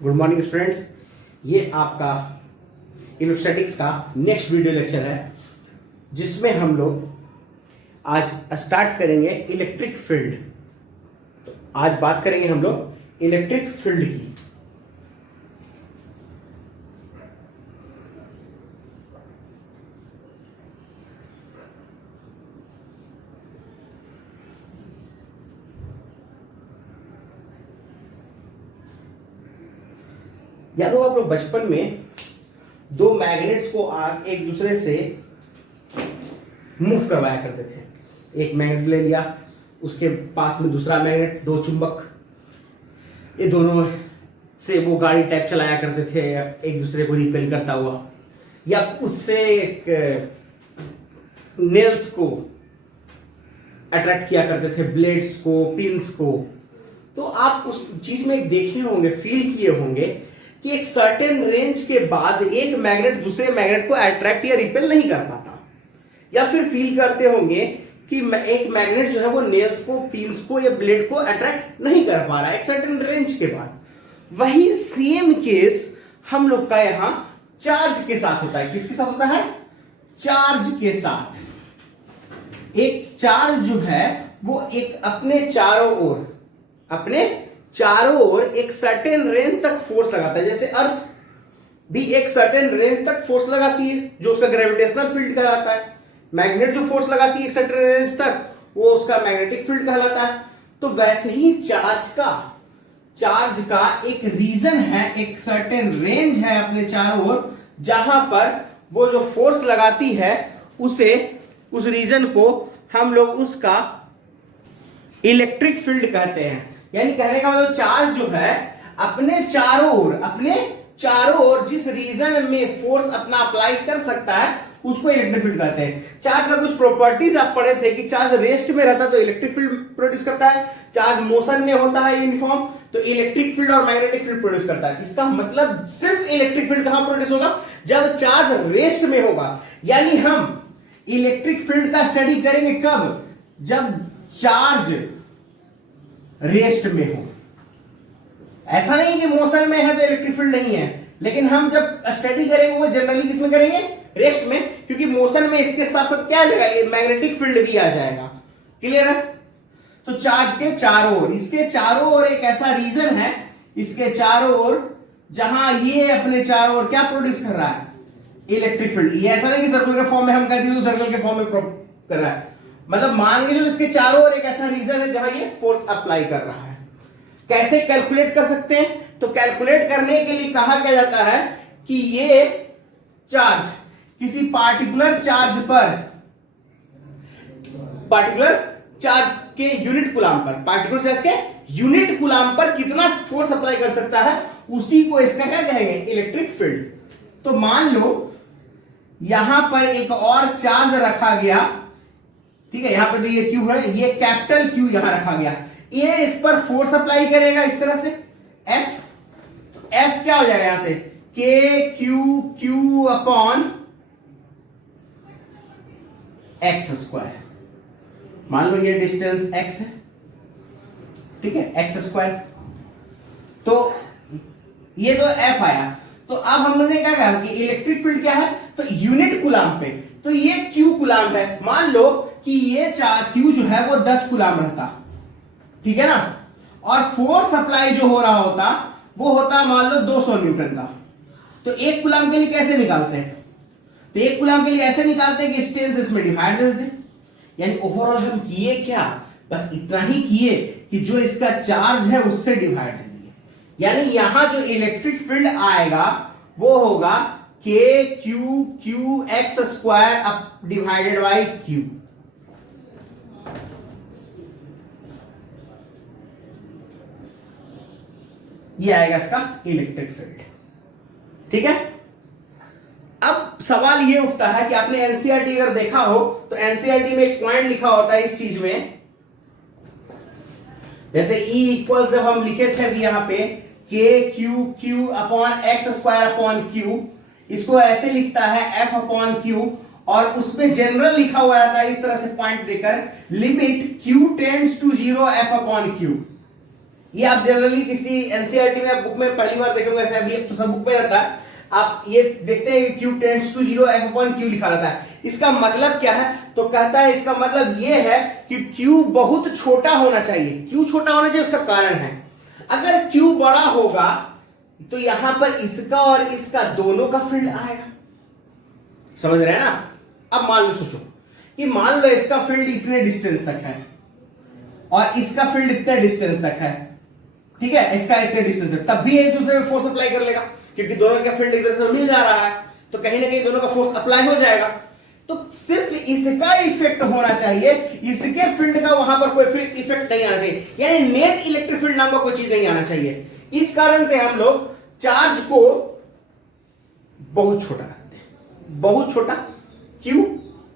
Good morning students. ये आपका electrostatics का नेक्स्ट वीडियो लेक्चर है जिसमें हम लोग आज स्टार्ट करेंगे इलेक्ट्रिक फील्ड। तो आज बात करेंगे हम लोग इलेक्ट्रिक फील्ड की। या तो आप लोग बचपन में दो मैग्नेट्स को एक दूसरे से मूव करवाया करते थे। एक मैग्नेट ले लिया, उसके पास में दूसरा मैग्नेट, दो चुंबक, ये दोनों से वो गाड़ी टाइप चलाया करते थे एक दूसरे को रिपेल करता हुआ। या उससे एक नेल्स को अट्रैक्ट किया करते थे, ब्लेड्स को, पिन्स को। तो आप उस चीज में देखे होंगे, फील किए होंगे कि एक सर्टेन रेंज के बाद एक मैग्नेट दूसरे मैग्नेट को अट्रैक्ट या रिपेल नहीं कर पाता। या फिर फील करते होंगे कि एक मैग्नेट जो है वो नेल्स को, पिन्स को या ब्लेड को अट्रैक्ट नहीं कर पा रहा है एक सर्टेन रेंज के बाद। वही सेम केस हम लोग का यहां चार्ज के साथ होता है। किसके साथ होता है? चार्ज के साथ। एक चार्ज जो है वो एक अपने चारों ओर एक सर्टेन रेंज तक फोर्स लगाता है। जैसे अर्थ भी एक सर्टेन रेंज तक फोर्स लगाती है जो उसका ग्रेविटेशनल फील्ड कहलाता है। मैग्नेट जो फोर्स लगाती है एक सर्टेन रेंज तक, वो उसका मैग्नेटिक फील्ड कहलाता है। तो वैसे ही चार्ज का एक रीजन है, एक सर्टेन रेंज है अपने चारों ओर, जहां पर वो जो फोर्स लगाती है उस रीजन को हम लोग उसका इलेक्ट्रिक फील्ड कहते हैं। यानी कहने का मतलब चार्ज जो है अपने चारों ओर जिस रीजन में फोर्स अपना अप्लाई कर सकता है उसको इलेक्ट्रिक फील्ड कहते हैं। चार्ज का कुछ प्रॉपर्टीज आप पढ़े थे कि चार्ज रेस्ट में रहता है तो इलेक्ट्रिक फील्ड प्रोड्यूस करता है, चार्ज मोशन में होता है यूनिफॉर्म तो इलेक्ट्रिक फील्ड और मैग्नेटिक फील्ड प्रोड्यूस करता है। इसका मतलब सिर्फ इलेक्ट्रिक फील्ड कहां प्रोड्यूस होगा? जब चार्ज रेस्ट में होगा। यानी हम इलेक्ट्रिक फील्ड का स्टडी करेंगे कब? जब चार्ज रेस्ट में हो। ऐसा नहीं कि मोशन में है तो इलेक्ट्रिक फील्ड नहीं है, लेकिन हम जब स्टडी करेंगे वो जनरली किसमें करेंगे? रेस्ट में, क्योंकि मोशन में इसके साथ साथ क्या आ जाएगा? मैग्नेटिक फील्ड भी आ जाएगा। क्लियर है? तो चार्ज के चारों ओर, इसके चारों ओर एक ऐसा रीजन है, इसके चारों ओर जहां ये अपने चारों ओर क्या प्रोड्यूस कर रहा है? Electric field. ये ऐसा नहीं कि सर्कल के फॉर्म में हम कहते हैं सर्कल के फॉर्म में कर रहा है, मतलब मान के चलो इसके चारों ओर एक ऐसा रीजन है जहां ये फोर्स अप्लाई कर रहा है। कैसे कैलकुलेट कर सकते हैं? तो कैलकुलेट करने के लिए कहा क्या जाता है कि ये चार्ज किसी पार्टिकुलर चार्ज के यूनिट कूलाम पर, पार्टिकुलर चार्ज के यूनिट कूलाम पर कितना फोर्स अप्लाई कर सकता है, उसी को इसका क्या कहेंगे? Electric field. तो मान लो यहां पर एक और चार्ज रखा गया, ठीक है, यहां पर ये क्यू है, ये कैपिटल क्यू यहां रखा गया, ये इस पर फोर्स अप्लाई करेगा इस तरह से F। तो F क्या हो जाएगा यहां से? K Q upon x square. मान लो ये डिस्टेंस x है, ठीक है, एक्स स्क्वायर। तो ये तो F आया। तो अब हमने क्या कहा कि इलेक्ट्रिक फील्ड क्या है? तो यूनिट कूलाम पे, तो ये Q कूलाम है। मान लो कि ये Q जो है वो 10 कूलाम रहता, ठीक है ना, और फोर्स अप्लाई जो हो रहा होता वो होता मान लो 200 न्यूटन का। तो एक कूलाम के लिए कैसे निकालते हैं? तो एक कूलाम के लिए ऐसे निकालते हैं कि डिस्टेंस इसमें डिवाइड दे देते हैं। यानी ओवरऑल हम किए क्या? बस इतना ही किए कि जो इसका चार्ज है उससे डिवाइड दे दिए। यानी यहां जो इलेक्ट्रिक फील्ड आएगा वो होगा के Q x square divided by Q. ये आएगा इसका इलेक्ट्रिक फील्ड, ठीक है। अब सवाल ये उठता है कि आपने एनसीईआरटी अगर देखा हो तो एनसीईआरटी में एक पॉइंट लिखा होता है इस चीज में, जैसे E इक्वल जब हम लिखे थे अभी यहां पे के Q upon x square upon Q, इसको ऐसे लिखता है F अपॉन क्यू, और उसमें जनरल लिखा हुआ था इस तरह से पॉइंट देकर limit Q tends to 0 F upon Q. ये आप जनरली किसी एनसीईआरटी में बुक में पहली बार देखेंगे, ऐसे अभी तो सब बुक में रहता है, आप ये देखते हैं कि Q tends to 0 F upon Q लिखा रहता है। इसका मतलब क्या है, तो कहता है इसका मतलब ये है कि Q बहुत छोटा होना चाहिए। Q छोटा होना चाहिए, उसका कारण है अगर Q बड़ा होगा तो यहां पर इसका और इसका दोनों का फील्ड आएगा। समझ रहे हैं ना? अब मान लो, सोचो कि मान लो इसका फील्ड इतने डिस्टेंस तक है और इसका फील्ड इतने डिस्टेंस तक है, ठीक है, इसका इतने डिस्टेंस है, तब भी एक दूसरे में फोर्स अप्लाई कर लेगा क्योंकि दोनों का फील्ड एक दूसरे से मिल जा रहा है, तो कहीं ना कहीं दोनों का फोर्स अप्लाई हो जाएगा। तो सिर्फ इसका इफेक्ट होना चाहिए, इसके फील्ड का वहां पर कोई इफेक्ट नहीं आना चाहिए, यानी नेट इलेक्ट्रिक फील्ड नाम का कोई चीज नहीं आना चाहिए। इस कारण से हम लोग चार्ज को बहुत छोटा रखते हैं, बहुत छोटा, Q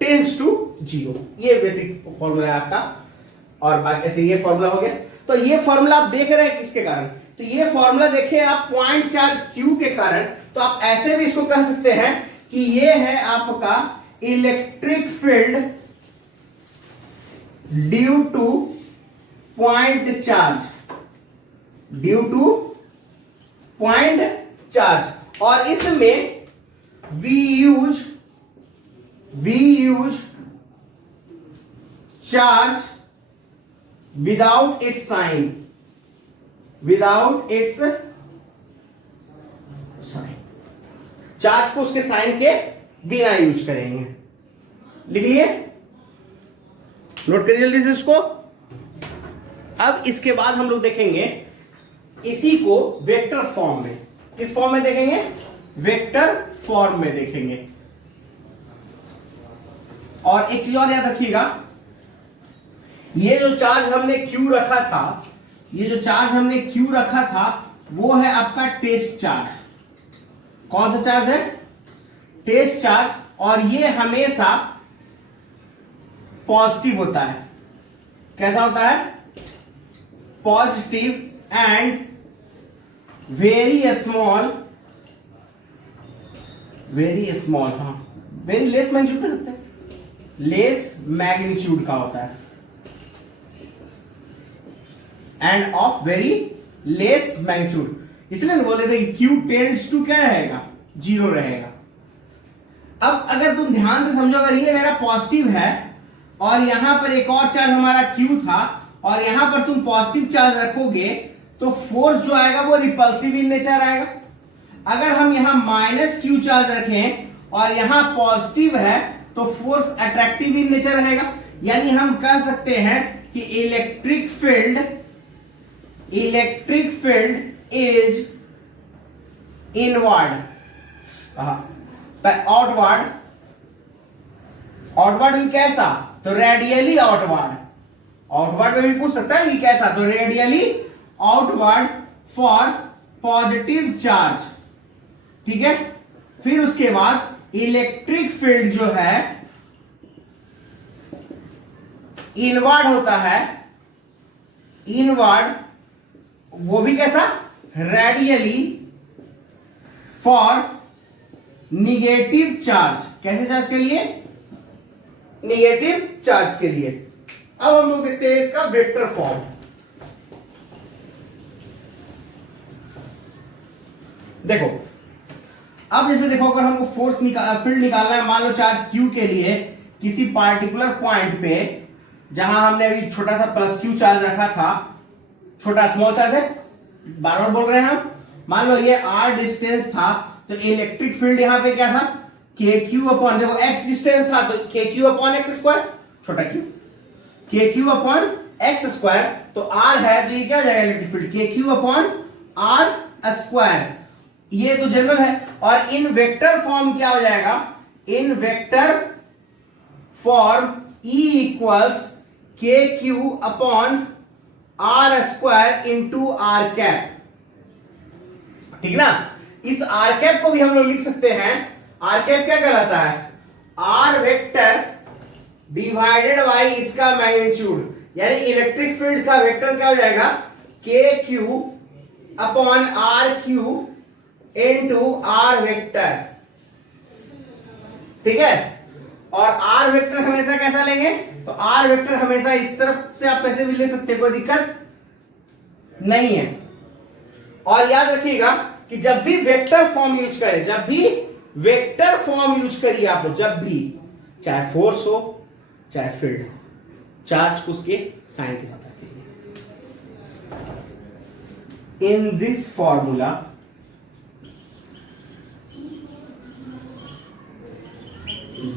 टेंड्स टू 0। ये बेसिक फॉर्मूला है आपका, और बाकी ऐसे ये फॉर्मूला हो गया। तो ये फॉर्मूला आप देख रहे हैं किसके कारण, तो ये फॉर्मूला देखें आप पॉइंट चार्ज Q के कारण। तो आप ऐसे भी इसको कह सकते हैं कि ये है आपका electric field due to point charge, due to point charge. और इसमें we use charge without its sign, without its sign, charge को उसके साइन के बिना यूज करेंगे। लिख लिए, नोट करिए जल्दी से इसको। अब इसके बाद हम लोग देखेंगे इसी को वेक्टर फॉर्म में। किस फॉर्म में देखेंगे? वेक्टर फॉर्म में देखेंगे। और एक चीज और याद रखिएगा, ये जो चार्ज हमने Q रखा था, ये जो चार्ज हमने Q रखा था वो है आपका टेस्ट चार्ज। कौन सा चार्ज है? Test charge. और ये हमेशा पॉजिटिव होता है। कैसा होता है? पॉजिटिव एंड वेरी स्मॉल, हाँ, वेरी लेस मैग्नीट्यूड कह सकते हैं, लेस मैग्नीट्यूड का होता है, and of very less magnitude. इसलिए बोले थे Q टेंड्स टू क्या रहेगा? 0 रहेगा। अब अगर तुम ध्यान से समझो, अगर ये मेरा पॉजिटिव है और यहां पर एक और चार्ज हमारा Q था और यहां पर तुम पॉजिटिव चार्ज रखोगे तो फोर्स जो आएगा वो रिपल्सिव इन नेचर आएगा। अगर हम यहां -Q चार्ज रखें और यहां पॉजिटिव है तो फोर्स अट्रैक्टिव इन नेचर रहेगा। यानी हम कह सकते हैं कि electric field is inward, outward भी कैसा? तो रेडियली आउटवर्ड में भी पूछ सकता है कि कैसा, तो radially outward for positive charge, ठीक है। फिर उसके बाद इलेक्ट्रिक फील्ड जो है इनवर्ड होता है, इनवर्ड वो भी कैसा? Radially for negative charge. कैसे चार्ज के लिए? निगेटिव चार्ज के लिए। अब हम लोग देखते हैं इसका वेक्टर फॉर्म। देखो, अब जैसे देखो, अगर हमको फील्ड निकालना है, मान लो चार्ज Q के लिए किसी पार्टिकुलर पॉइंट पे, जहां हमने अभी छोटा सा +Q चार्ज रखा था, छोटा स्मॉल चार्ज है, बार बार बोल रहे हैं हम, मान लो ये r डिस्टेंस था, तो इलेक्ट्रिक फील्ड यहां पे क्या था? KQ अपॉन, देखो x डिस्टेंस था तो KQ अपॉन x स्क्वायर, छोटा q, KQ upon x square, तो r है तो ये क्या हो जाएगा? Electric field KQ upon r square. ये तो जनरल है। और इन वेक्टर फॉर्म क्या हो जाएगा? इन vector form E equals KQ upon r square into r cap, ठीक ना। इस r कैप को भी हम लोग लिख सकते हैं, r कैप क्या कहलाता है? r वेक्टर डिवाइडेड बाई इसका मैग्नीट्यूड, यानी इलेक्ट्रिक फील्ड का वेक्टर क्या हो जाएगा? KQ upon RQ into r vector, ठीक है। और r वेक्टर हमेशा कैसा लेंगे? तो r वेक्टर हमेशा इस तरफ से आप कैसे भी ले सकते हैं, कोई दिक्कत नहीं है। और याद रखिएगा कि जब भी वेक्टर फॉर्म यूज करें, जब भी वेक्टर फॉर्म यूज करिए आप लोग, जब भी, चाहे फोर्स हो चाहे फील्ड हो, चार्ज को उसके साइन के साथ रखिए। In this formula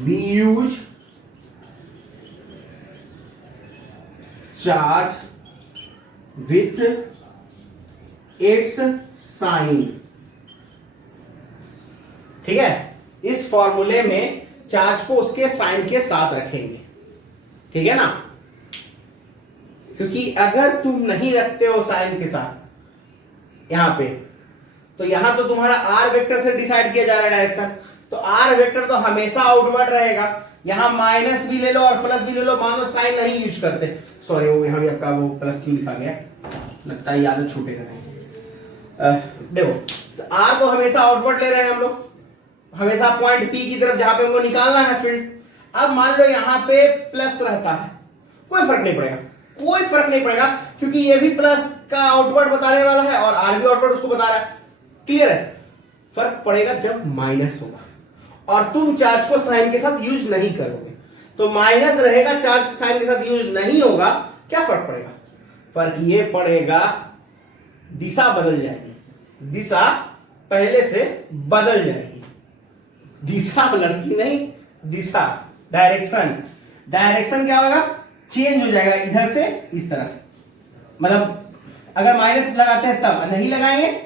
we use charge with its sign। ठीक है, इस फॉर्मूले में चार्ज को उसके साइन के साथ रखेंगे, ठीक है ना। क्योंकि अगर तुम नहीं रखते हो साइन के साथ यहां पे, तो यहां तो तुम्हारा आर वेक्टर से डिसाइड किया जा रहा है डायरेक्शन, तो आर वेक्टर तो हमेशा आउटवर्ड रहेगा। यहां माइनस भी ले लो और प्लस भी ले लो, मान लो साइन नहीं यूज करते, सॉरी वो यहां भी आपका वो प्लस क्यों लिखा गया, लगता है याद छूटेगा नहीं। देखो आर को हमेशा आउटवर्ड ले रहे हैं हम लोग, हमेशा पॉइंट पी की तरफ जहां पे हमको निकालना है फील्ड। अब मान लो यहां पे प्लस रहता है, कोई फर्क नहीं पड़ेगा, कोई फर्क नहीं पड़ेगा, क्योंकि ये भी प्लस का आउटवर्ड बताने वाला है और आर भी आउटवर्ड उसको बता रहा है। क्लियर है? फर्क पड़ेगा जब माइनस होगा और तुम चार्ज को साइन के साथ यूज नहीं करोगे, तो माइनस रहेगा, चार्ज साइन के साथ यूज नहीं होगा, क्या फर्क पड़ेगा? फर्क ये पड़ेगा दिशा बदल जाएगी, दिशा पहले से बदल जाएगी, दिशा लड़की नहीं, दिशा, डायरेक्शन, डायरेक्शन क्या होगा, चेंज हो जाएगा इधर से इस तरफ। मतलब अगर माइनस लगाते हैं तब, नहीं लगाएंगे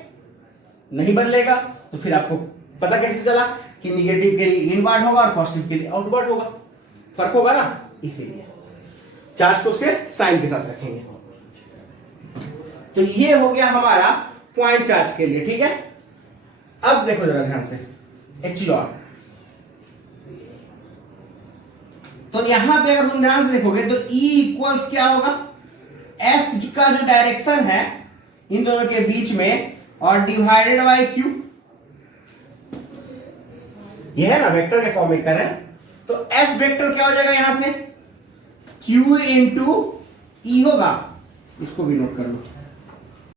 नहीं बदलेगा, तो फिर आपको पता कैसे चला कि निगेटिव के लिए इनवर्ड होगा और पॉजिटिव के लिए आउटवर्ड होगा, फर्क होगा ना, इसीलिए चार्ज को उसके साइन के साथ रखेंगे। तो ये हो गया हमारा पॉइंट चार्ज के लिए, ठीक है। अब देखो जरा ध्यान से एक चीज और, तो यहां पे अगर तुम ध्यान से देखोगे तो E इक्वल्स क्या होगा, F का जो डायरेक्शन है इन दोनों के बीच में और डिवाइडेड बाय Q, ये है ना वेक्टर के फॉर्म में कर रहे हैं, तो F वेक्टर क्या हो जाएगा यहां से, Q इंटू E होगा, इसको भी नोट कर लो।